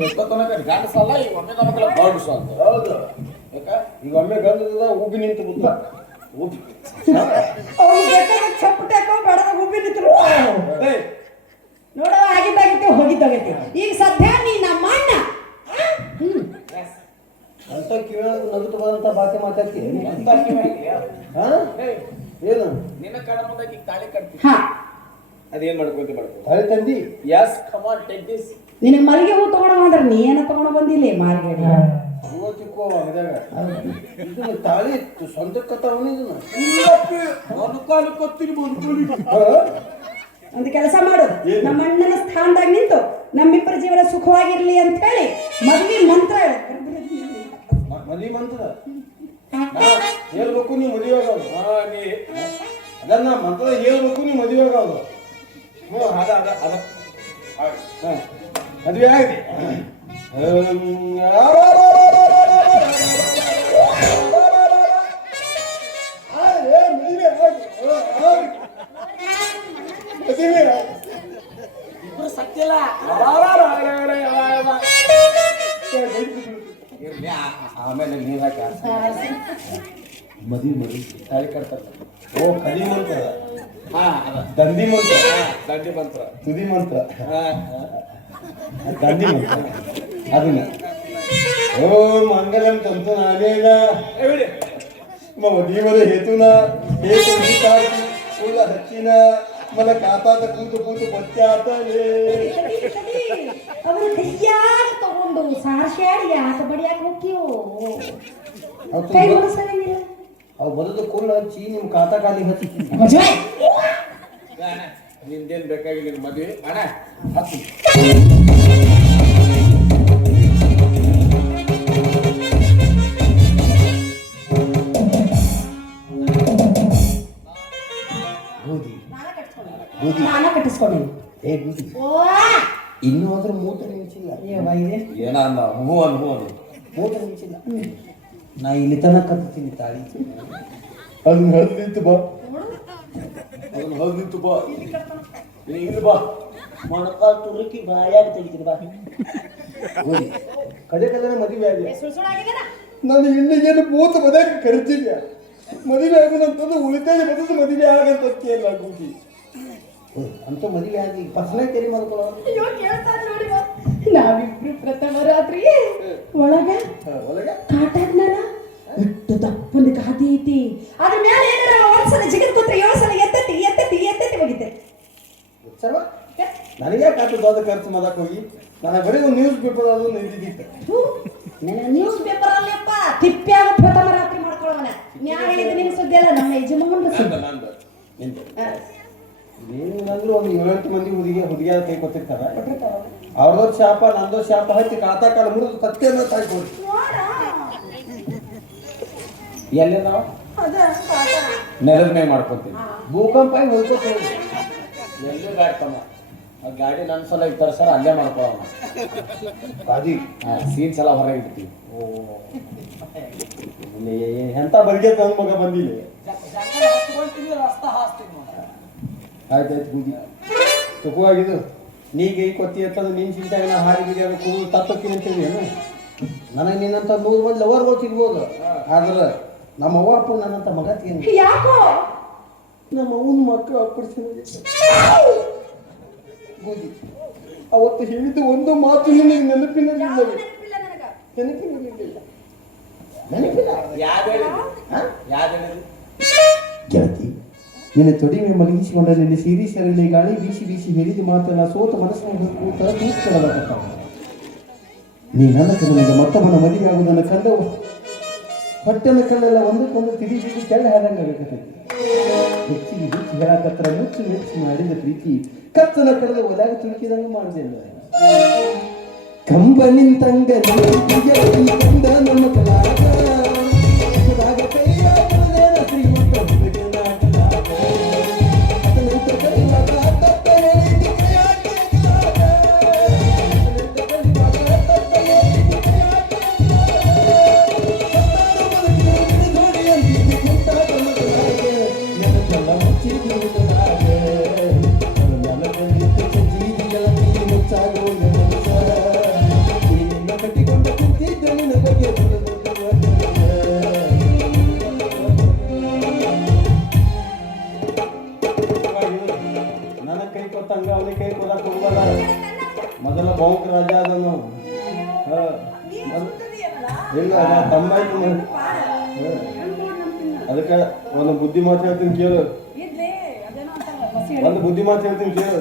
ಎಷ್ಟೊತ್ತನಕ ಸಾಲ ಈಗ ಒಮ್ಮೆ ನಮಗೆಲ್ಲ ಅಂತ ಹೌದು. ಯಾಕ? ಈಗ ಒಮ್ಮೆ ಗಂಧದ ಉಬ್ಬಿ ನಿಂತು ಬಿಟ್ಟ ಉಬ್ಬಿ. ಚಪ್ಪಟಾಕೋ ಬೇಡದ ಗುಬ್ಬಿ ನಿಂತರು. ಏಯ್, ನೋಡೋ ಆಗಿದ್ದಾಗಿತ್ತೆ ಹೋಗಿದ್ದಾಗೈತೆ ಈಗ ಸದ್ಯ ನೀ ನಮ್ಮ ಅಣ್ಣ. ಹ್ಮ್. ಅಂತ ಕಿವಿಯಾಗ ನಗುತ್ತು ಬಂದಂತ? ಹಾ? ಏಯ್, ಏನು? ನಿನ್ನ ಕಡ ಮುಂದಾಗಿ ತಾಳಿ ಕಟ್ತಿ ಹಾ. ಅದೇನ್ ಮಾಡ್ಕೊಂತ ಮಾಡ್ಕೊ ತಾಳಿ ತಂದಿ. ಯಸ್ ಕಮಾನ್ ಟೇಕ್ ದಿಸ್ ನಿನ್ನ ಮಲ್ಲಿಗೆ ಹೂ ತಗೊಂಡ ಅಂದ್ರೆ ನೀ ಏನ ತಗೊಂಡು ಬಂದಿಲ್ಲ ಮಾರ್ಗೆ ಇದನ್ನ ತಾಳಿ ಇದನ್ನ. ಕೊತ್ತಿರಿ? ಒಂದು ಕೆಲಸ ಮಾಡು. ನಮ್ಮ ಅಣ್ಣನ ಸ್ಥಾನದಾಗ ನಿಂತು ನಮ್ಮಿಬ್ಬರ ಜೀವನ ಸುಖವಾಗಿರ್ಲಿ ಅಂತ ಹೇಳಿ ಮದ್ವೆ ಮಂತ್ರ ಹೇಳು. ಮದ್ವಿ ಮಂತ್ರ? ಹೇಳ್ಬೇಕು ನೀವು ಮದುವೆ ಆಗೋದು. ಹಾ ನೀ ಅದನ್ನ ಮಂತ್ರ ಹೇಳ್ಬೇಕು ನೀವು ಮದುವೆ ಆಗೋದು. ಹ್ಞೂ ಅದ ಅದ ಅದ ಹಾ. ಮದುವೆ ಆಗಿದೆ ಹ್ಮ್, ಆ, ಏ, ಮದುವೆ ಆಗಿ. ಆ, ಆ. ಮದುವೆ ಆಗಿ. ಇಬ್ರು ಸತ್ತಿಲ್ಲ ಇರ್ಲಿ ಆ- ಆಮೇಲೆ ನೀರ್ ಮದಿ ಮದ್ವಿ ತಾಳಿ ಕಟ್ತಾರೆ. ಓ ಕಲಿ ಮಂತ್ರ. ಹಾ ಅದ. ಮಂತ್ರ. ಹಾ, ದಂಡಿ ಮಂತ್ರ. ತುದಿ ಮಂತ್ರ. ದಂಡಿ ಮಂತ್ರ. ಅದನ್ನ. ಓ ಮಂಗಲಂ ತಂತು ನಾನೇನ. ಮಮ ದೇವರ ಹೇತುನ? ಹೇತು ಗೀತಾರ್ತಿ ಉಳ ಹಚ್ಚಿನ? ಮನ ಕಾತಾತ ಕೂತು ಕೂತು ಬಚ್ಚಾತಲೇ ಕೈಯಾಗ ತಗೊಂಡು ಸಾರ್ಸ್ಯಾಡಿ ಯಾಕೆ ಬಡಿಯಾಕ ಹೋಗ್ತೀವೋ ಕೈ ಹೊಲಸಂಗಿಲ್ಲ ಅವು ಬರೋದು ಕೂಲ್ ಹಚ್ಚಿ ನಿಮ್ಮ ಕಾತಾ ಕಾಲಿ ಹಚ್ಚಿ. ಮಜುವೆ ಏ, ಅಣ್ಣ ನಿಂದೇನ್ ಬೇಕಾಗಿ ನಿನ್ ಮದ್ವಿ? ಅಣ್ಣ ಹತ್ತಿ ಬೂದಿ. ಬೂದಿ. ನಾನ ಕಟ್ಟಿಸ್ಕೊಂಡೇನಿ ಏ ಬೂದಿ. ಇನ್ನೂ ಅದ್ರ ಮೂಟ ನಿಂಚಿಲ್ಲ ಏನ ಅಂದ ಹೂ ಅನ್ ಹೂ ಅನ್ ಮೂಟ ನಿಂಚಿಲ್ಲ ನಾ ಇಲ್ಲಿ ತನಕ ಕತ್ತೀನಿ ತಾಳಿ. ಅದನ್ನ ಹರಿದು ನಿಂತು ಬಾ. ಅದನ್ನ ಹೊಲ್ದ್ ನಿಂತು ಬಾ. ಇಲ್ಲಿ ಇಲ್ಲಿ ಬಾ. ಮೊಣಕಾಲ್ ತುರುಕಿ ಬಾಯಾಗ ತೆಗಿತೀನಿ ಬಾ. ಕಡೆ ಕಡೆ ಮದುವೆ ಆಗಿ. ನಾನು ಇನ್ನೇನು ಮೂತ ಮದ್ಯಾಗ ಕರಿತೀನಿ ಮದುವೆ ಆಗುದಂತಂದು ಉಳಿತಾಯ ಬದಲು ಮದುವೆ ಆಗಂತಕ್ಕೆ ಕೇಳ ಅಂತ ಮದುವೆ ಆಗಿ ಪರ್ಸನಲ್ ತೆರಿ ಮಾಡ್ಕೊಳ್ಳೋಣ. ಅಯ್ಯೋ ಕೇಳ್ತಾರೆ ನೋಡಿ ಬಾ. ನಾವಿಬ್ರು ಪ್ರಥಮ ರಾತ್ರಿ ಒಳಗ ಒಳಗೆ? ಕಾಟಾಗ್ನಾರ ಇಟ್ಟು ದಪ್ಪನ ಗಾದಿ ಐತಿ. ಅದ್ರ ಮೇಲೆ ಏನಾರ ಒಂದ್ಸಲ ಜಿಗಿದ್ ಕೂತ್ರೆ ಏಳು ಸಲ ಎತ್ತತಿ ಎತ್ತತಿ ಎತ್ತತಿ ಹೋಗಿದ್ದೆ. ಉತ್ಸವ ನನಗೆ ಕಾಟು ದೊಡ್ಡ ಖರ್ಚು ಮಾಡಕ್ ಹೋಗಿ? ನನಗೆ ಬರೀ ಒಂದು ನ್ಯೂಸ್ ಪೇಪರ್ ಅದು ನಿಂತಿದ್ದಿತ್ತು ಥು, ನನ್ನ ನ್ಯೂಸ್ ಪೇಪರ್ ಅಲ್ಲಪ್ಪ ತಿಪ್ಪ್ಯಾಗ ಪ್ರಥಮ ರಾತ್ರಿ ಮಾಡ್ಕೊಳ್ಳೋಣ ನ್ಯಾ ಹೇಳಿದ ನಿನ್ ಸುದ್ದಿ ಅಲ್ಲ ನಮ್ಮ ಯಜಮಾನ್ರ ಸುದ್ದಿ ನಂದು ನಿಂತು ಆ, ಏನಿಲ್ಲಂದ್ರೂ ಒಂದು ಏಳೆಂಟು ಮಂದಿ ಹುಡುಗಿ ಹುಡುಗಿಯರ ಕೈ ಕೊಟ್ಟಿರ್ತಾರ. ಕೊಟ್ಟಿರ್ತಾರ. ಅವ್ರದೊಂದು ಶಾಪ ನಂದೊಂದು ಶಾಪ ಹಚ್ಚಿ ಕಾತಾ ಕಾಲ ಮುರಿದು ಸತ್ಯನ ತಾಯ್ಕೊಡಿ. ನೋಡ. ಎಲ್ಲಿ ನಾವು ಅದ ಪಾಠ. ನೆಲದ ಮೇಲೆ ಮಾಡ್ಕೊತೀನಿ. ಭೂಕಂಪ ಹೋಗಿ ಎಲ್ಲೂ ಗಾಡಿ ತಮ್ಮ ಆ ಗಾಡಿ ನನ್ನ ಸಲ ಇರ್ತಾರೆ ಸರ್ ಅಲ್ಲೇ ಮಾಡ್ಕೊಳ್ಳೋಣ ಬಾದಿ ಸೀನ್ಸ್ ಸಲ ಹೊರಗೆ ಇಡ್ತೀವಿ ಓ. ಎಂತ ಬರ್ಗೆ ತಂದ ಮಗ ಬಂದಿಲ್ಲ ಆಯ್ತಾಯ್ತು ಬೂದಿ ತಗುವಾಗಿದ್ದು ನೀ ಗೈ ಕೊತ್ತಿ ಅಂತಂದ್ರೆ ನಿನ್ ಚಿಂತಾಗ ನಾ ಬಿಡಿ ಅದು ಕೂಗು ತಪ್ಪಕ್ಕಿ ಅಂತೀವಿ ಏನು? ನನಗೆ ನಿನ್ನಂತ ನೂರು ಮಂದಿ ಲವರ್ಗಳು ಸಿಗ್ಬೋದು ಆದ್ರೆ ನಮ್ಮ ಅವ್ವ ಅಪ್ಪ ನನ್ನಂತ ಮಗ ತಿಂದು ಯಾಕೋ? ನಮ್ಮ ಅವನ ಮಕ್ಕಳು ಅಪ್ಪಡಿಸಿ ಬೂದಿ ಅವತ್ತು ಹೇಳಿದ್ದು ಒಂದು ಮಾತು ನಿನಗೆ ನನಗ. ನೆನಪಿನಲ್ಲಿಲ್ಲ. ನೆನಪಿಲ್ಲ. ಯಾವ್ದು ಹೇಳಿದ್ರು ಹಾ? ಯಾವ್ದು ಹೇಳಿದ್ರಿ ನಿನ್ನ ತೊಡಿಮೆ ಮಲಗಿಸಿಕೊಂಡ ನಿನ್ನ ಸೀರಿ ಸೆರಳಿ ಗಾಳಿ ಬೀಸಿ ಬೀಸಿ ಹೇಳಿದ ಮಾತನ್ನ ಸೋತ ಮನಸ್ಸಿನ ಕೂತ ನೀ ನನ್ನ ಕಣ್ಣಿಂದ ಮತ್ತೊಬ್ಬನ ಮದುವೆ ಆಗುವುದನ್ನು ಕಂಡು ಹೊಟ್ಟೆನ ಕಲ್ಲೆಲ್ಲ ಒಂದಕ್ಕೊಂದು ಬಿದ್ದು ಕೆಳ ಹಾದಂಗ ಆಗತೈತಿ ಹೆಚ್ಚಿಗೆ ಹೆಚ್ಚು ಹೇಳಕತ್ರ ಮುಚ್ಚು ಮೆಚ್ಚು ಮಾಡಿದ ಪ್ರೀತಿ. ಕತ್ತಲ ಕಳೆದ ಒಲಾಗ ತುಳುಕಿದಂಗ ಮಾಡಿದೆ ಕಂಬ ಕಂದ ನಮ್ಮ ಕಲಾಗ ತಮ್ಮ. ಅದಕ್ಕೆ ಒಂದು ಬುದ್ಧಿ ಮಾತು ಹೇಳ್ತೀನಿ ಕೇಳು. ಒಂದು ಬುದ್ಧಿ ಮಾತು ಹೇಳ್ತೀನಿ ಕೇಳು.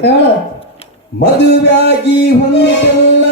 ಮದುವೆಯಾಗಿ ಹೊಂದಿಲ್ಲ